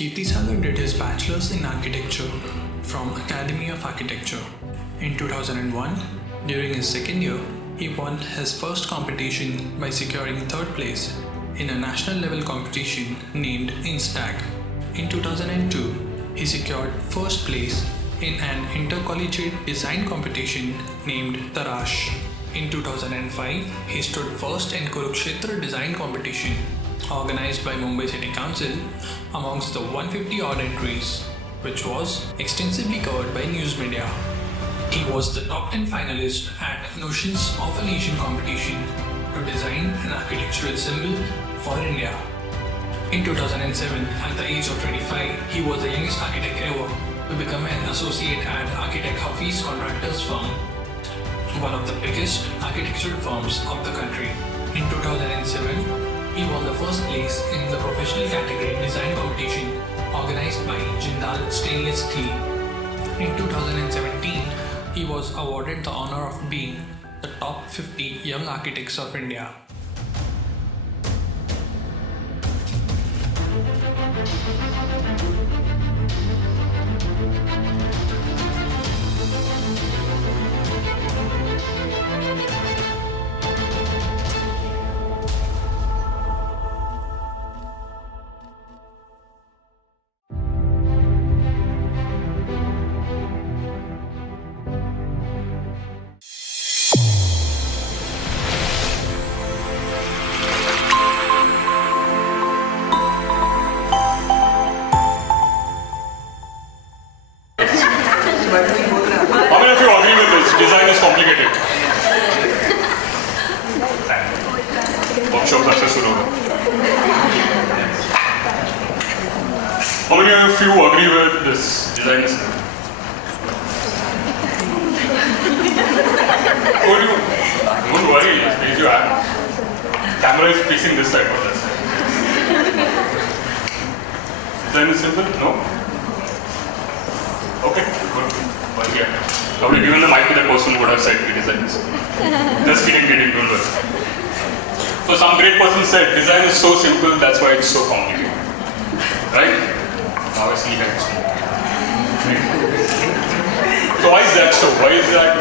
Kirtisagar did his bachelor's in architecture from Academy of Architecture. In 2001, during his second year, he won his first competition by securing third place in a national level competition named Instag. In 2002, he secured first place in an intercollegiate design competition named Tarash. In 2005, he stood first in Kurukshetra design competition organized by Mumbai City Council amongst the 150 odd entries, which was extensively covered by news media. He was the top 10 finalist at Notions of a Nation competition to design an architectural symbol for India. In 2007, at the age of 25, he was the youngest architect ever to become an associate at Architect Hafiz Contractors firm, one of the biggest architectural firms of the country. In 2007, he won the first place in the professional category design competition organized by Jindal Stainless Steel. In 2017, he was awarded the honor of being the top 50 young architects of India. How many of you agree with this? Design is complicated. Workshop successful over. How many of you agree with this? Design is don't worry, just raise your hand. Camera is facing this side, not that side. Design is simple? No? Okay, good. I would have given the mic to that person who would have said design is simple. Just kidding, don't worry. So some great person said design is so simple, that's why it's so complicated. Right? Now I see that. So why is that so? Why is that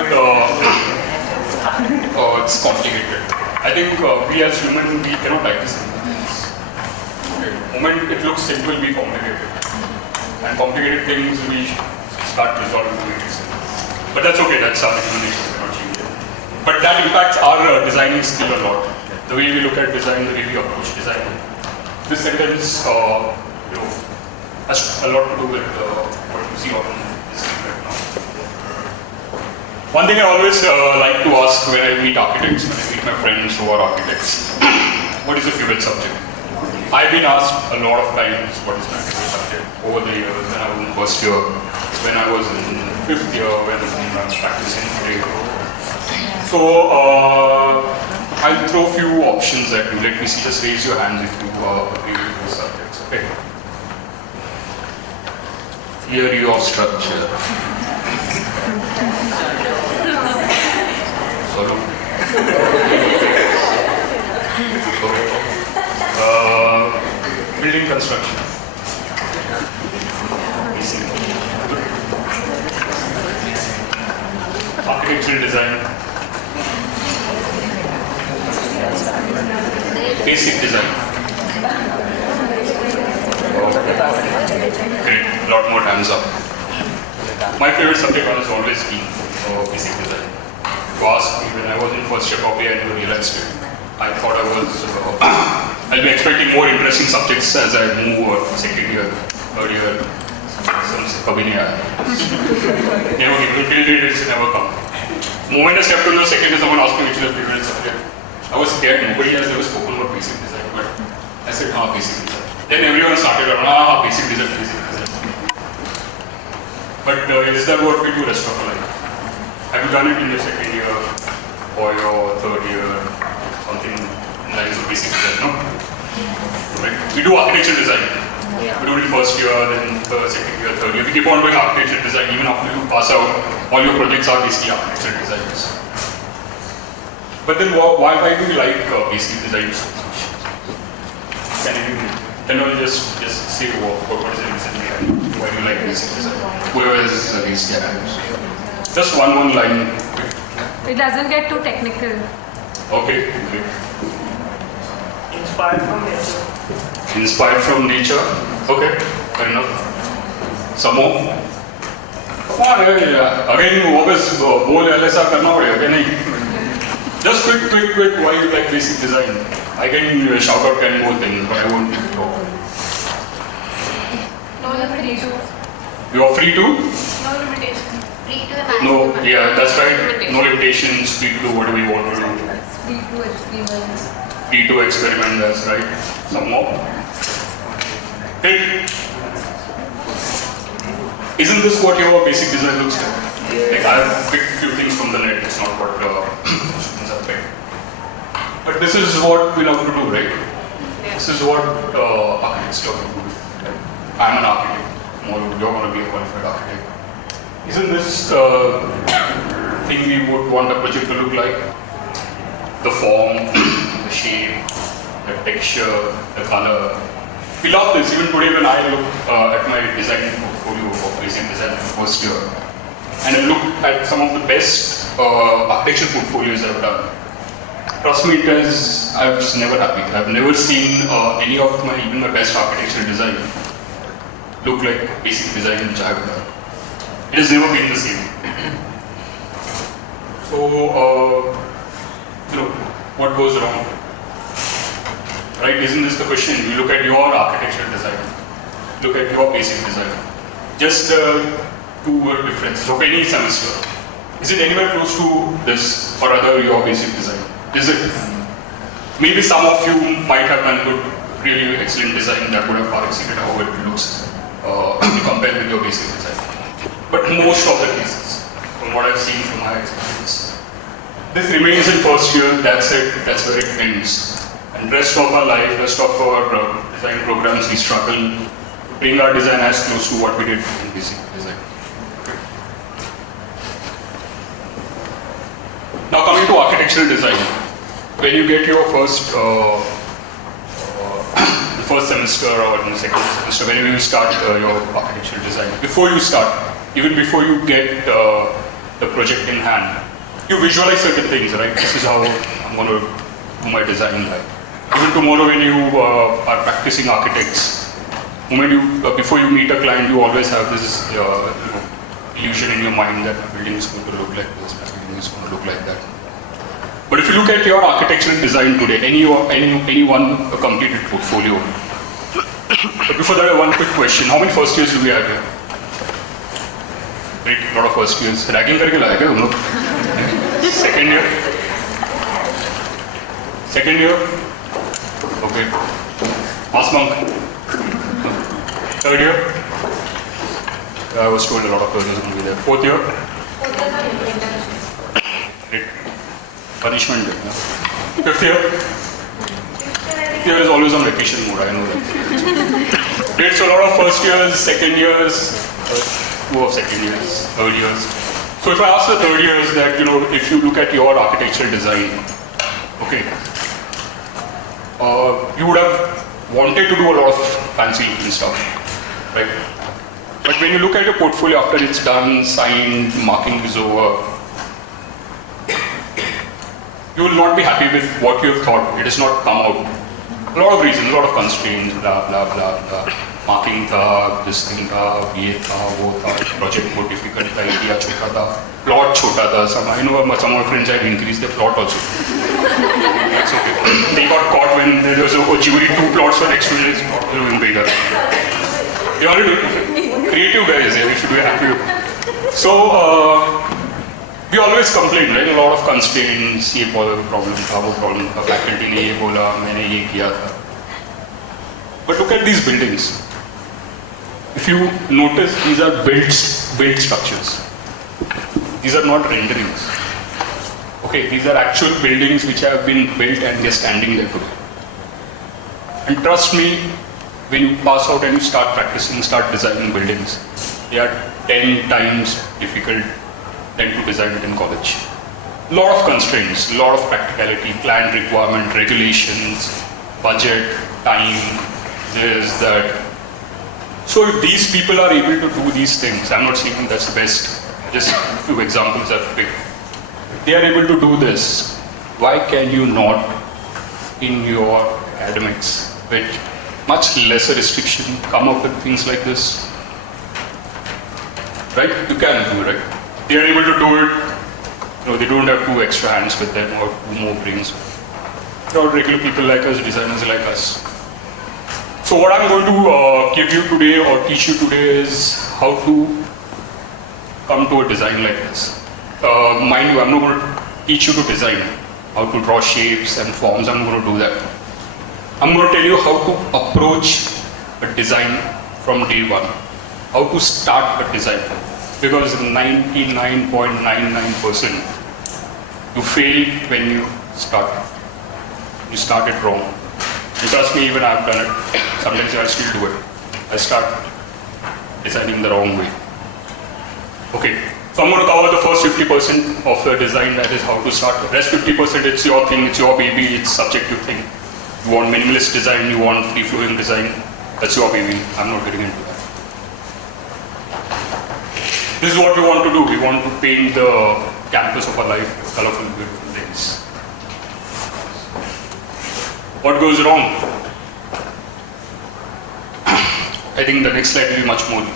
it's complicated? I think we as humans, we cannot like this. Okay. The moment it looks simple, we complicate it. And complicated things, we start resolving it. But that's okay, that's our human nature, we cannot change it. But that impacts our designing skill a lot. The way we look at design, the way we approach design. This sentence, has a lot to do with what you see on the screen right now. One thing I always like to ask when I meet architects, when I meet my friends who are architects, what is your favorite subject? I've been asked a lot of times what is my favorite subject over the years, when I was in first year, when I was in fifth year, when I was practicing today. So I'll throw a few options at you. Let me see, just raise your hand if you agree with those subjects. Okay. Theory of structure. Building construction. Architectural design. Basic design. Great, a lot more hands up. My favorite subject has always been basic design. To ask me when I was in first year, probably I never realized it. I thought I was, I'll be expecting more interesting subjects as I move second year, third year. Never come. The moment I stepped to the second year, someone asked me which is your favorite subject. I was scared, nobody has ever spoken about basic design, but I said, basic design. Then everyone started around, basic design. But is that what we do rest of our life? Have you done it in your second year, or your third year, something in lines of basic design, no? Right? We do architectural design. Yeah. We do it first year, then second year, third year. We keep on doing architectural design even after you pass out. All your projects are basically architectural designs. But then why do we like basic design so much? Can you just say what is the reason behind why you like basic design? Whoever is these guys. Just one line. It doesn't get too technical. Okay, great. Inspired from nature. Inspired from nature. Okay, fair enough. Some more. Come on, again, वापस बोल ऐसा करना पड़ेगा क्या नहीं? Just quick. Why you like basic design? I can shout out 10 more things, but I won't talk. No limitation. You are free to? No limitation. Free to the maximum. No, yeah, that's right. No limitations. Free to do whatever you want to do. Free to experiments. Free to experiment. That's right. Some more. Hey. Isn't this what your basic design looks like? Like I've picked few things from the net. It's not what students have picked. But this is what we love to do, right? This is what architects love to do. I'm an architect. You're going to be a qualified architect. Isn't this thing we would want a project to look like? The form, the shape, the texture, the color. We love this. Even today when I look at my design portfolio of basic design first year, and I look at some of the best architecture portfolios I've done. Trust me, I was never happy. I've never seen any of even my best architectural design look like basic design which I have done. It has never been the same. So, what goes wrong? Right? Isn't this the question? You look at your architectural design, look at your basic design. Just two differences of any semester. Is it anywhere close to this or rather your basic design? Is it? Maybe some of you might have done good, really excellent design that would have far exceeded how it looks compared with your basic design. But most of the cases, from what I've seen from my experience, this remains in first year, that's it, that's where it ends. And rest of our life, rest of our design programs, we struggle to bring our design as close to what we did in basic design. Now coming to architectural design, when you get your first semester or in the second semester, whenever you start your architectural design, even before you get the project in hand, you visualize certain things, right? This is how I'm going to do my design like. Even tomorrow when you are practicing architects, before you meet a client, you always have this illusion in your mind that my building is going to look like this, my building is going to look like that. But if you look at your architectural design today, any one completed portfolio. But before that, one quick question. How many first years do we have here? Great, a lot of first years. Ragging karke laya kya tum log? Second year? Second year? Okay. Last month? Third year? I was told a lot of third years will be there. Fourth year? Great. Punishment. Fifth year? Fifth year is always on vacation mode, I know that. Great, so a lot of first years, second years, two of second years, third years. So if I ask the third years that, if you look at your architectural design, okay, you would have wanted to do a lot of fancy looking stuff, right? But when you look at your portfolio after it's done, signed, marking is over, you will not be happy with what you have thought. It has not come out. A lot of reasons, a lot of constraints, blah, blah, blah, blah. Marking tha, this thing tha, ye tha, wo tha, project more difficult tha, idea chota tha, plot chota tha. I know some of my friends have increased their plot also. That's okay. They got caught when there was Jewelry 2 plots for next 2 years, plot was even bigger. They already creative guys, we should be happy. So, we always complain, right? A lot of constraints, ये problem था, वो problem था, faculty ने ये बोला, मैंने ये किया था. But look at these buildings. If you notice, these are built structures. These are not renderings. Okay, these are actual buildings which have been built and they're standing there today. And trust me, when you pass out and you start practicing, start designing buildings, they are 10 times difficult than to design it in college. Lot of constraints, lot of practicality, client requirement, regulations, budget, time, this, that. So if these people are able to do these things, I'm not saying that's the best, just a few examples I've picked. If they are able to do this, why can you not in your academics with much lesser restriction come up with things like this? Right? You can do it, right? They are able to do it. You know, they don't have 2 extra hands with them or 2 more brains. They're all regular people like us, designers like us. So what I'm going to give you today or teach you today is how to come to a design like this. Mind you, I'm not going to teach you to design, how to draw shapes and forms. I'm not going to do that. I'm going to tell you how to approach a design from day one, how to start a design. Because 99.99% you fail when you start. You start it wrong. And trust me, even I've done it. Sometimes I still do it. I start designing the wrong way. Okay, so I'm going to cover the first 50% of the design, that is how to start. The rest 50%, it's your thing, it's your baby, it's subjective thing. You want minimalist design, you want free-flowing design, that's your baby. I'm not getting into that. This is what we want to do. We want to paint the campus of our life with colorful, beautiful things. What goes wrong? I think the next slide will be much more easy.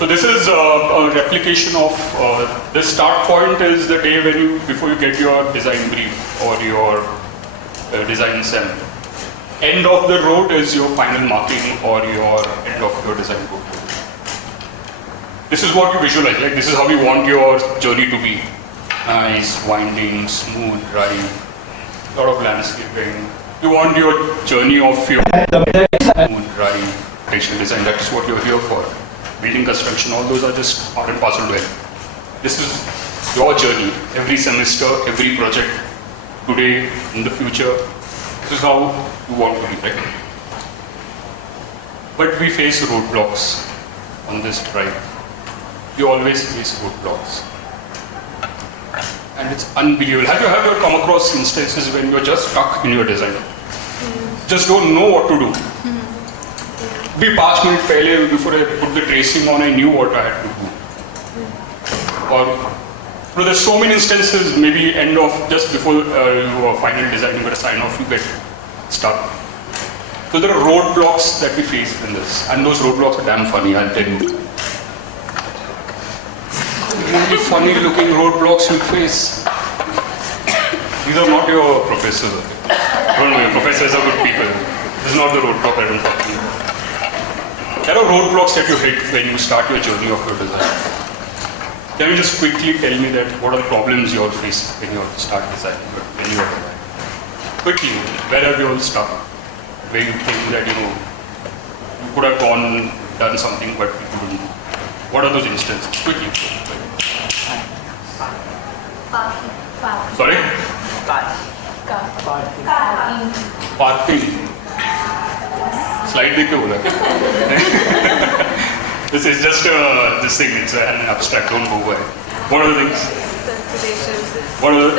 So this is a replication of the start point is the day when you, before you get your design brief or your design sem. End of the road is your final marking or your end of your design book. This is what you visualize, like this is how you want your journey to be. Nice, winding, smooth, dry, lot of landscaping. You want your journey of your smooth, dry, textile design, that is what you're here for. Building, construction, all those are just part and parcel to it. This is your journey, every semester, every project, today, in the future. This is how you want to be, right? But we face roadblocks on this drive. You always face roadblocks. And it's unbelievable. Have you ever come across instances when you're just stuck in your design? Just don't know what to do. Be 5 minutes earlier before I put the tracing on, I knew what I had to do. Or, you know, there's so many instances, maybe end of, just before your final design, you get a sign off, you get stuck. So there are roadblocks that we face in this. And those roadblocks are damn funny, I'll tell you. Really funny looking roadblocks you face. These are not your professors. Don't know, your professors are good people. This is not the roadblock that I'm talking about. There are roadblocks that you hit when you start your journey of your design. Can you just quickly tell me that what are the problems you're facing when you start designing, when you are designing? Quickly, where have you all stuck? Where you think that, you know, you could have gone, done something, but you couldn't. What are those instances? Quickly. Sorry? Parking. Slide देख के बोला This is just this thing. It's an abstract. Don't go away. What are the things? What are the